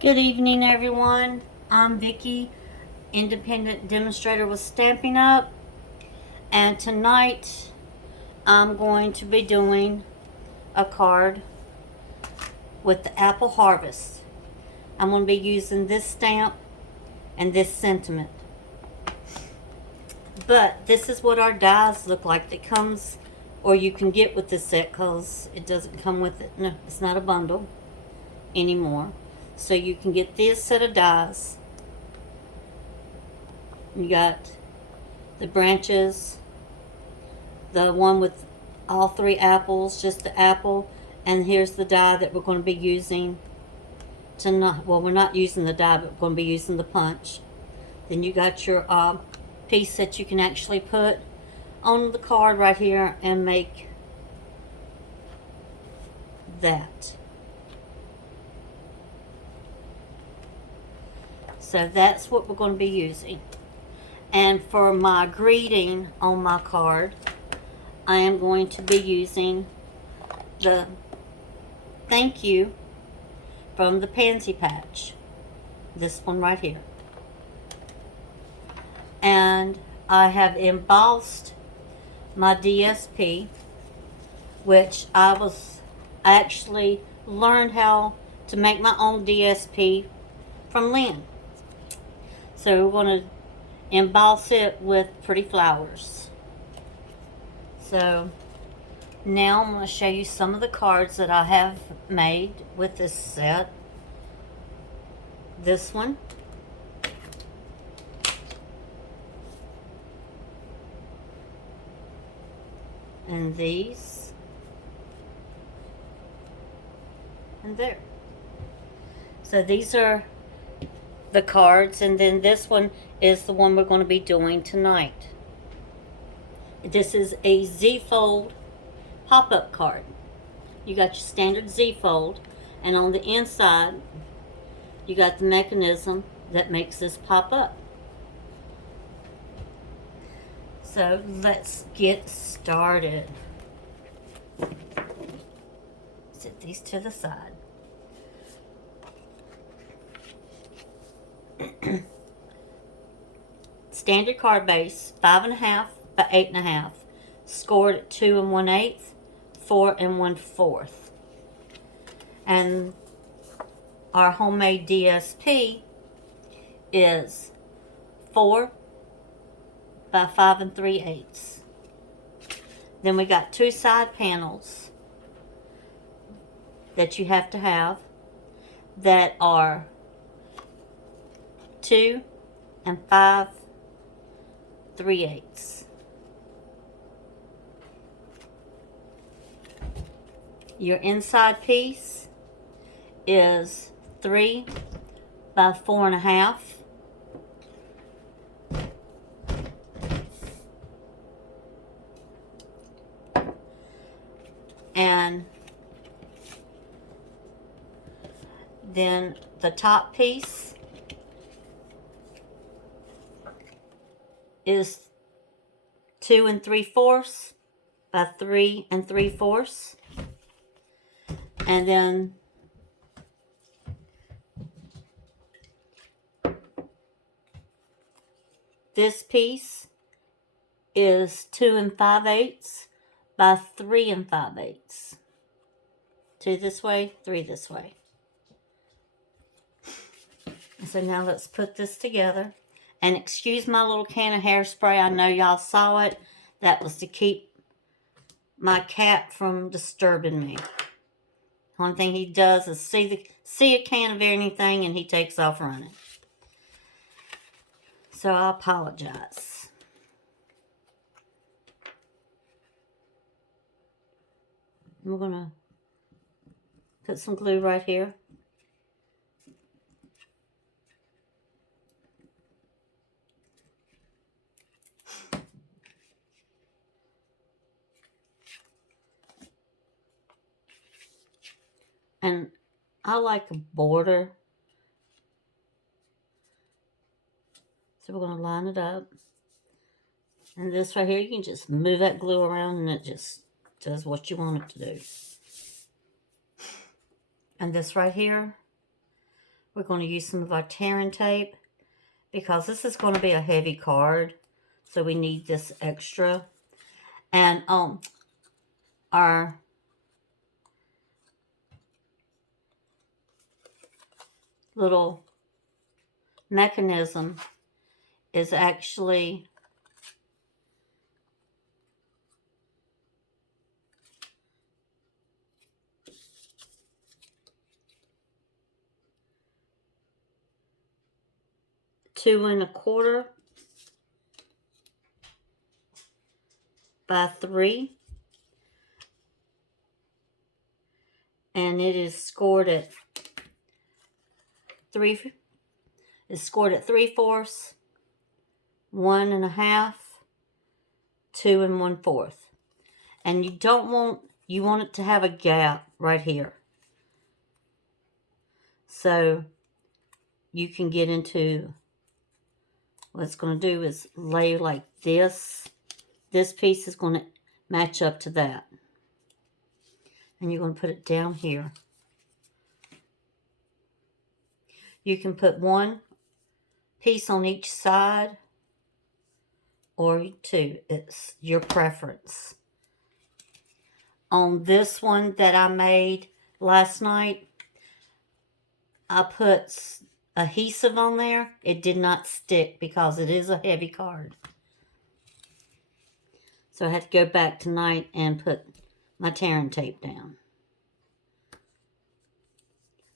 Good evening, everyone. I'm Vicky, independent demonstrator with Stampin' Up, and tonight I'm going to be doing a card with the Apple Harvest. I'm going to be using this stamp and this sentiment. But this is what our dies look like that comes, or you can get with this set, because it doesn't come with it. No, it's not a bundle anymore. So you can get this set of dies. You got the branches, the one with all three apples, just the apple, and here's the die that we're going to be using tonight. Well, we're not using the die, but we're going to be using the punch. Then you got your piece that you can actually put on the card right here and make that. So that's what we're going to be using. And for my greeting on my card, I am going to be using the thank you from the Pansy Patch. This one right here. And I have embossed my DSP, which I actually learned how to make my own DSP from Lynn. So we're going to emboss it with pretty flowers. So now I'm going to show you some of the cards that I have made with this set. This one. And these. And there. So these are the cards, and then this one is the one we're going to be doing tonight. This is a Z-fold pop-up card. You got your standard Z-fold, and on the inside you got the mechanism that makes this pop up. So let's get started. Set these to the side. Standard card base, 5.5 by 8.5, scored at 2 1/8, 4 1/4. And our homemade DSP is 4 by 5 3/8. Then we got two side panels that you have to have that are 2 5 3/8. Your inside piece is 3 by 4.5. And then the top piece is 2 3/4 by 3 3/4. And then this piece is 2 5/8 by 3 5/8. 2 this way, 3 this way. So now let's put this together. And excuse my little can of hairspray. I know y'all saw it. That was to keep my cat from disturbing me. One thing he does is see a can of anything and he takes off running. So I apologize. We're going to put some glue right here. And I like a border. So we're going to line it up. And this right here, you can just move that glue around and it just does what you want it to do. And this right here, we're going to use some of our tearing tape because this is going to be a heavy card. So we need this extra. And our little mechanism is actually two and a quarter by 3, and it is scored at 3. It's scored at 3/4, 1 1/2, 2 1/4, and you want it to have a gap right here, so you can get into what it's going to do is lay like this. This piece is going to match up to that, and you're going to put it down here. You can put one piece on each side or 2. It's your preference. On this one that I made last night, I put adhesive on there. It did not stick because it is a heavy card. So I had to go back tonight and put my tearing tape down.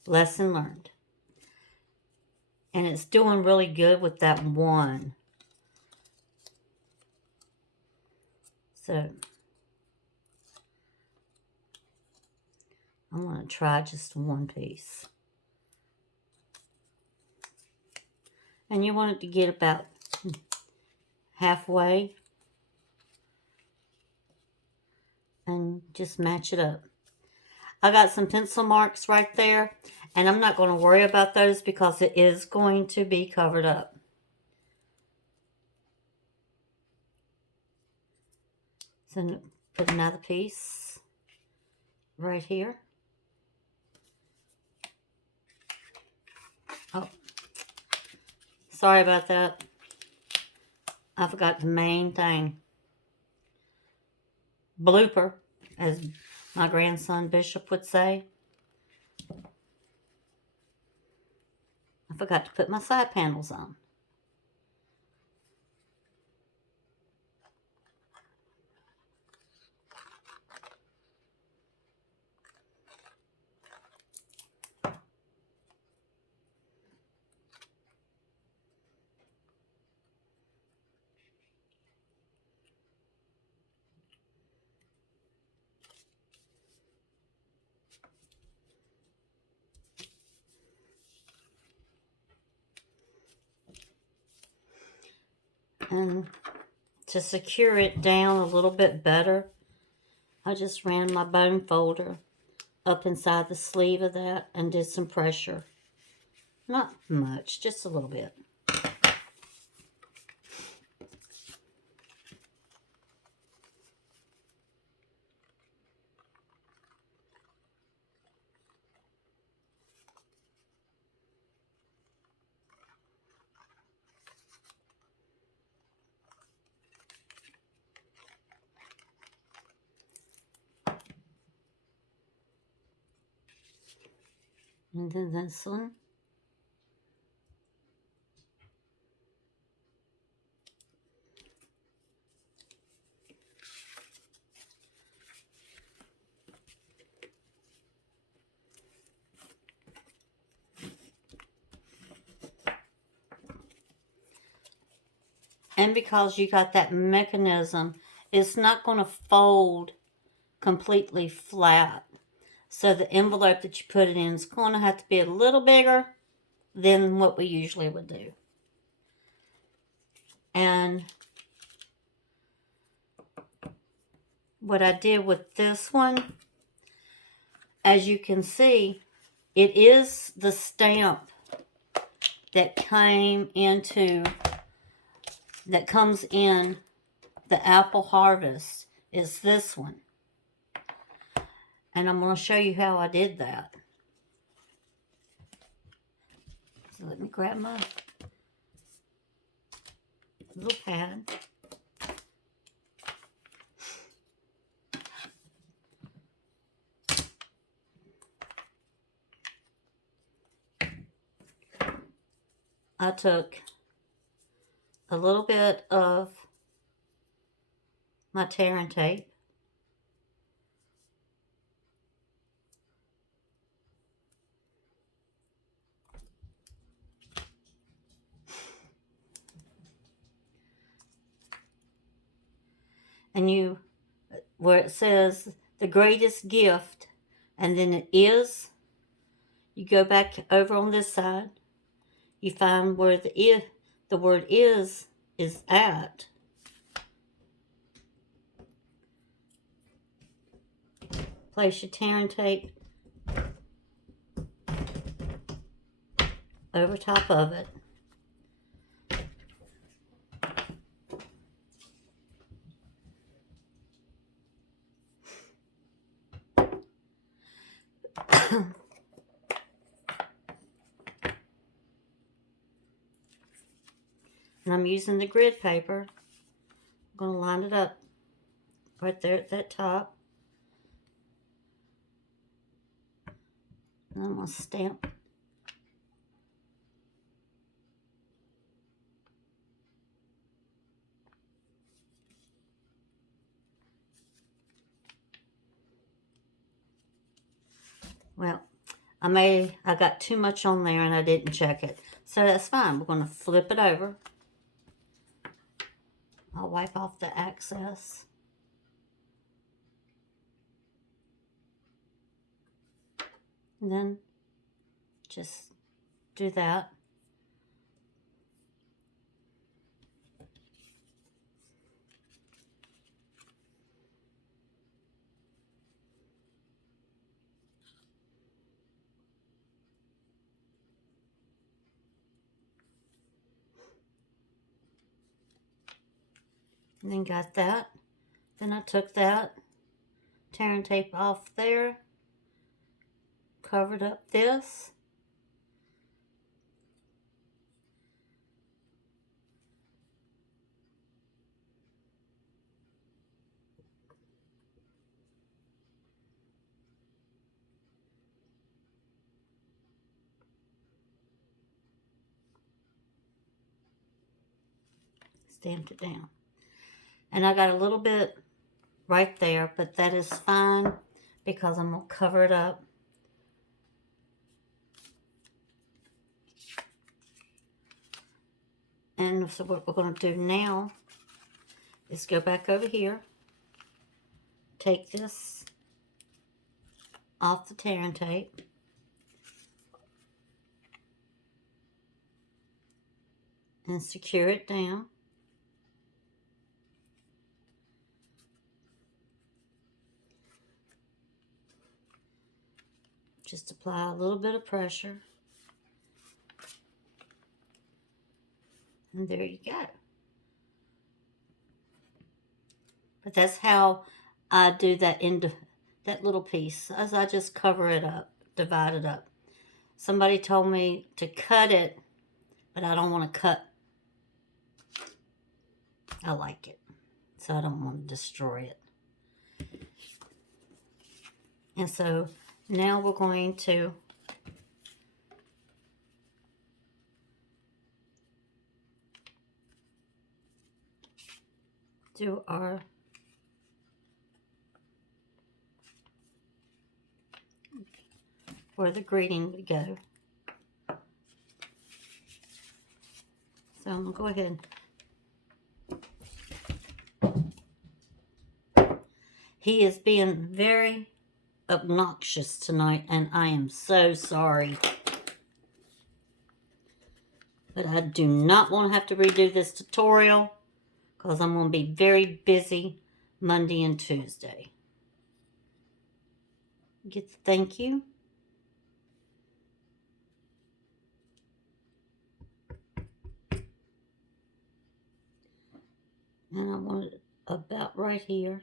Lesson learned. And it's doing really good with that one. So I'm going to try just one piece. And you want it to get about halfway. And just match it up. I got some pencil marks right there. And I'm not going to worry about those because it is going to be covered up. So put another piece right here. Oh, sorry about that. I forgot the main thing. Blooper, as my grandson Bishop would say. I forgot to put my side panels on. And to secure it down a little bit better, I just ran my bone folder up inside the sleeve of that and did some pressure. Not much, just a little bit. And then this one. And because you got that mechanism, it's not going to fold completely flat. So the envelope that you put it in is going to have to be a little bigger than what we usually would do. And what I did with this one, as you can see, it is the stamp that comes in the Apple Harvest. Is this one. And I'm going to show you how I did that. So let me grab my little pad. I took a little bit of my tearing tape, and where it says the greatest gift, and then it is, you go back over on this side, you find where the word is at. Place your tearing tape over top of it. And I'm using the grid paper. I'm going to line it up right there at that top. And I'm going to stamp. Well, I got too much on there and I didn't check it. So that's fine. We're going to flip it over. I'll wipe off the excess. And then just do that. And then got that. Then I took that tearing tape off there, covered up this. Stamped it down. And I got a little bit right there, but that is fine because I'm going to cover it up. And so what we're going to do now is go back over here, take this off the tearing tape, and secure it down. Just apply a little bit of pressure. And there you go. But that's how I do that that little piece, as I just cover it up, divide it up. Somebody told me to cut it, but I don't want to cut. I like it, so I don't want to destroy it. And so now we're going to do where the greeting would go. So I'm going to go ahead. He is being very obnoxious tonight, and I am so sorry. But I do not want to have to redo this tutorial because I'm going to be very busy Monday and Tuesday. Get the thank you. And I want it about right here.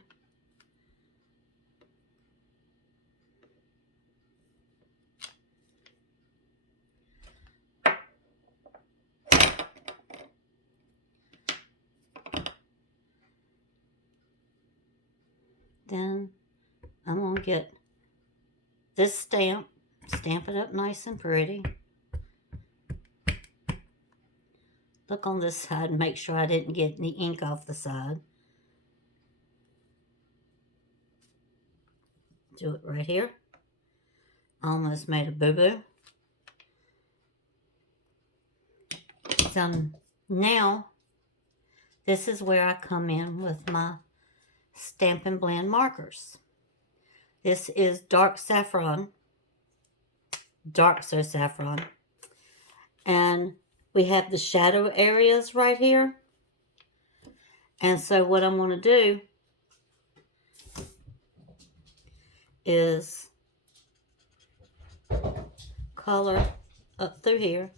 Then I'm going to get this stamp it up nice and pretty. Look on this side and make sure I didn't get any ink off the side. Do it right here. Almost made a boo-boo. So now, this is where I come in with my Stampin' Blend markers. This is dark saffron. Dark so saffron. And we have the shadow areas right here. And so what I'm going to do is color up through here.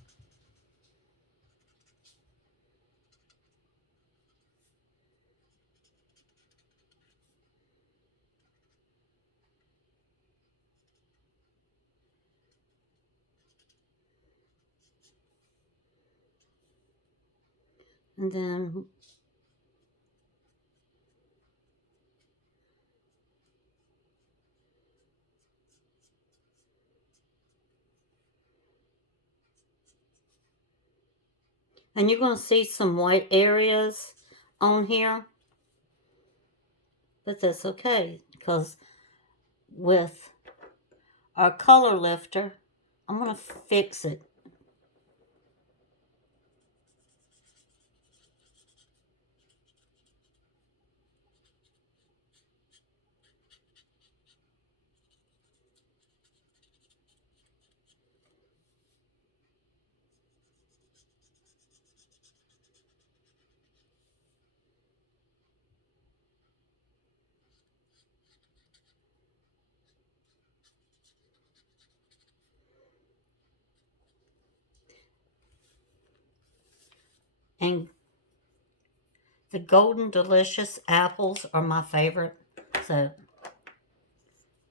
And then you're going to see some white areas on here. But that's okay, because with our color lifter, I'm going to fix it. And the Golden Delicious apples are my favorite. So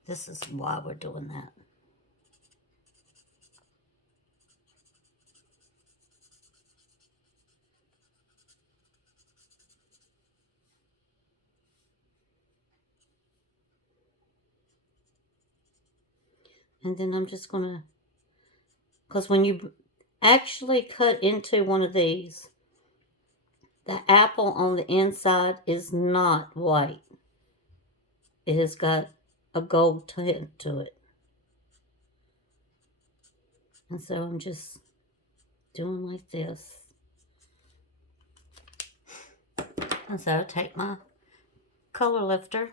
this is why we're doing that. And then I'm just going to, because when you actually cut into one of these, the apple on the inside is not white. It has got a gold tint to it. And so I'm just doing like this. And so I take my color lifter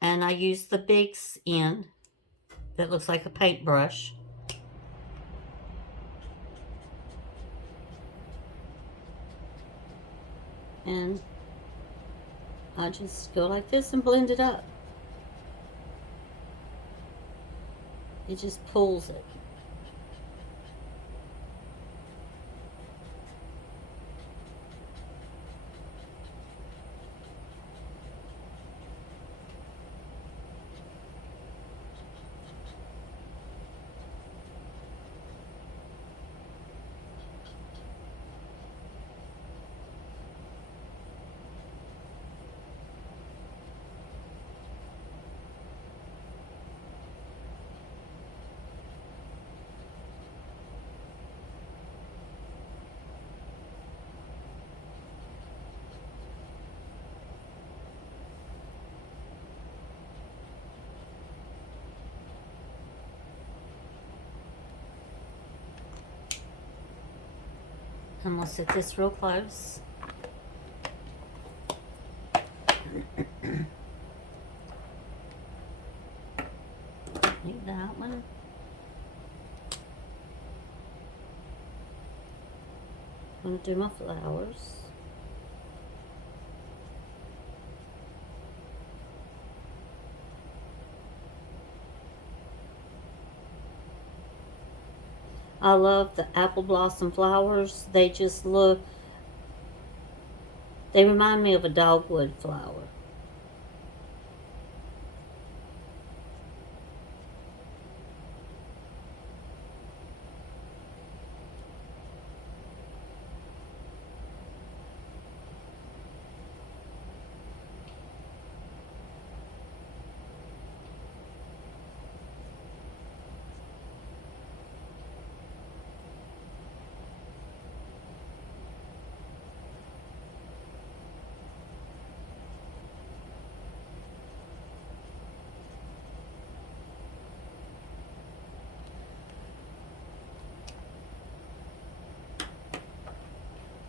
and I use the big end that looks like a paintbrush. And I just go like this and blend it up. It just pulls it. I'm going to set this real close. Need that one. I'm going to do my flowers. I love the apple blossom flowers. They just look, they remind me of a dogwood flower.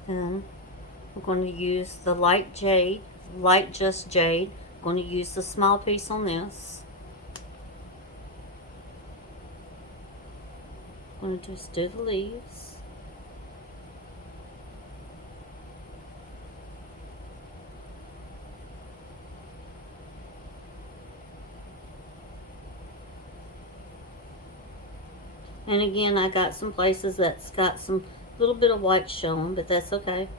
And we're going to use the light jade, light just jade. I'm going to use the small piece on this. I'm going to just do the leaves. And again, I got some places that's got some little bit of white showing, but that's okay.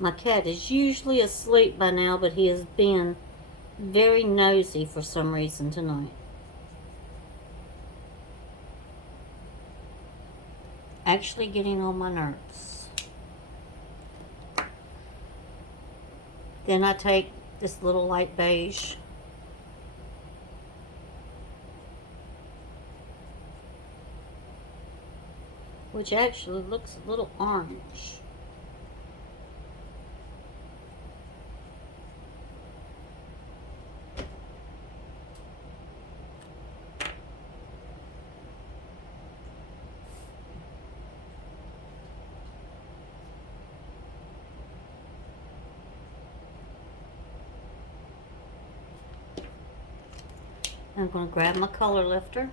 My cat is usually asleep by now, but he has been very nosy for some reason tonight. Actually getting on my nerves. Then I take this little light beige. Which actually looks a little orange. I'm going to grab my color lifter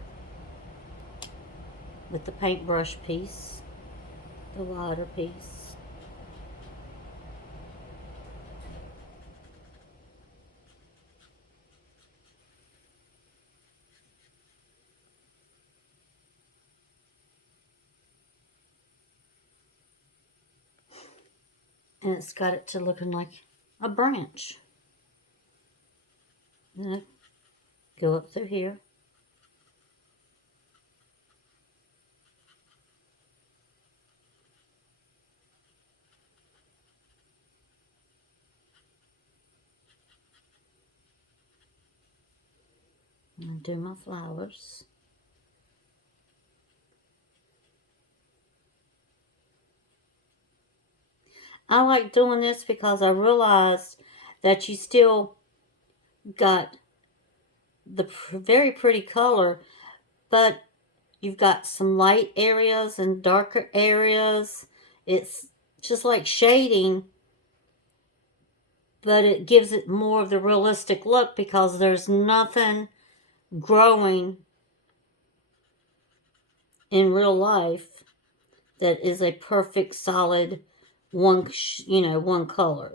with the paintbrush piece, the wider piece. And it's got it to looking like a branch. Then I go up through here. And do my flowers. I like doing this because I realized that you still got the very pretty color, but you've got some light areas and darker areas. It's just like shading, but it gives it more of the realistic look because there's nothing growing in real life that is a perfect solid one color.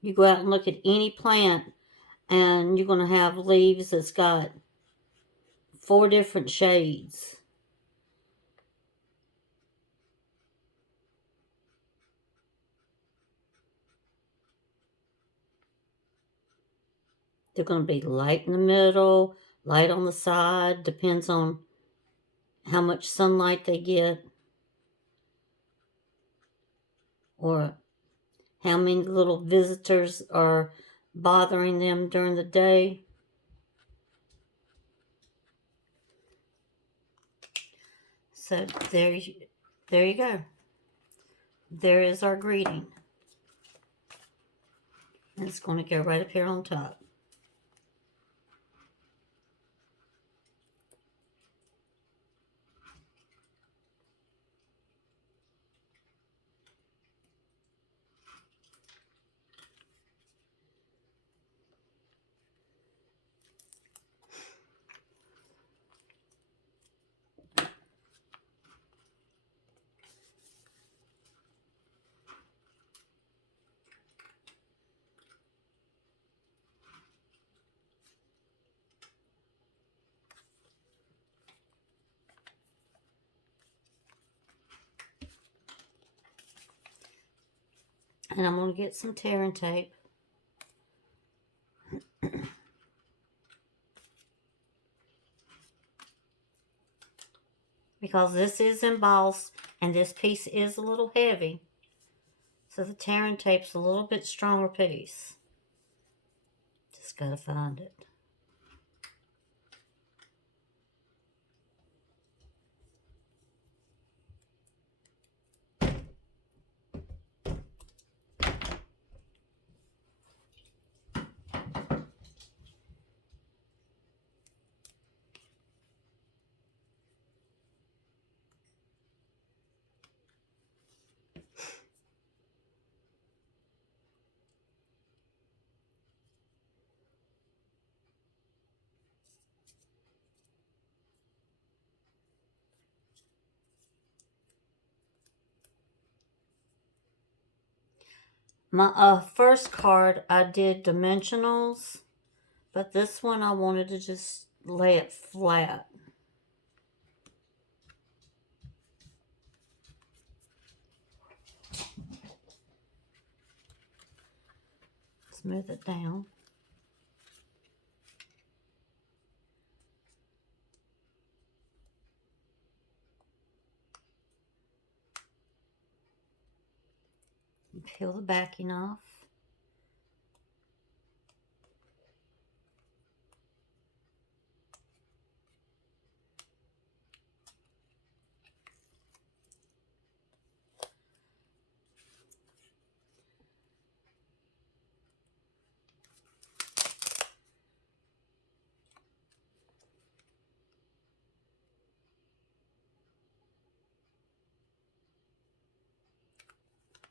You go out and look at any plant and you're going to have leaves that's got 4 different shades. They're going to be light in the middle, light on the side, depends on how much sunlight they get or how many little visitors are bothering them during the day. So there you go. There is our greeting. And it's going to go right up here on top. And I'm going to get some tearing tape. because this is embossed and this piece is a little heavy. So the tearing tape's a little bit stronger piece. Just gotta find it. My first card I did dimensionals, but this one I wanted to just lay it flat. Smooth it down. Peel the backing off.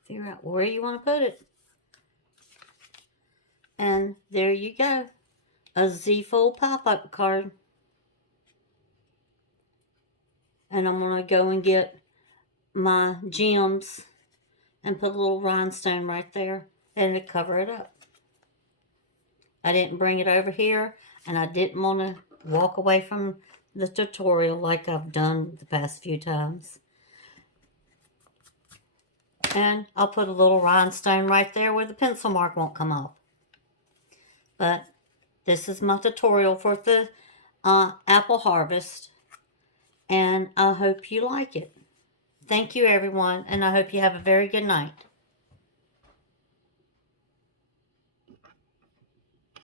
Figure out where you want to put it. And there you go. A Z-fold pop-up card. And I'm going to go and get my gems and put a little rhinestone right there and to cover it up. I didn't bring it over here, and I didn't want to walk away from the tutorial like I've done the past few times. And I'll put a little rhinestone right there where the pencil mark won't come off. But this is my tutorial for the apple harvest, and I hope you like it. Thank you, everyone, and I hope you have a very good night.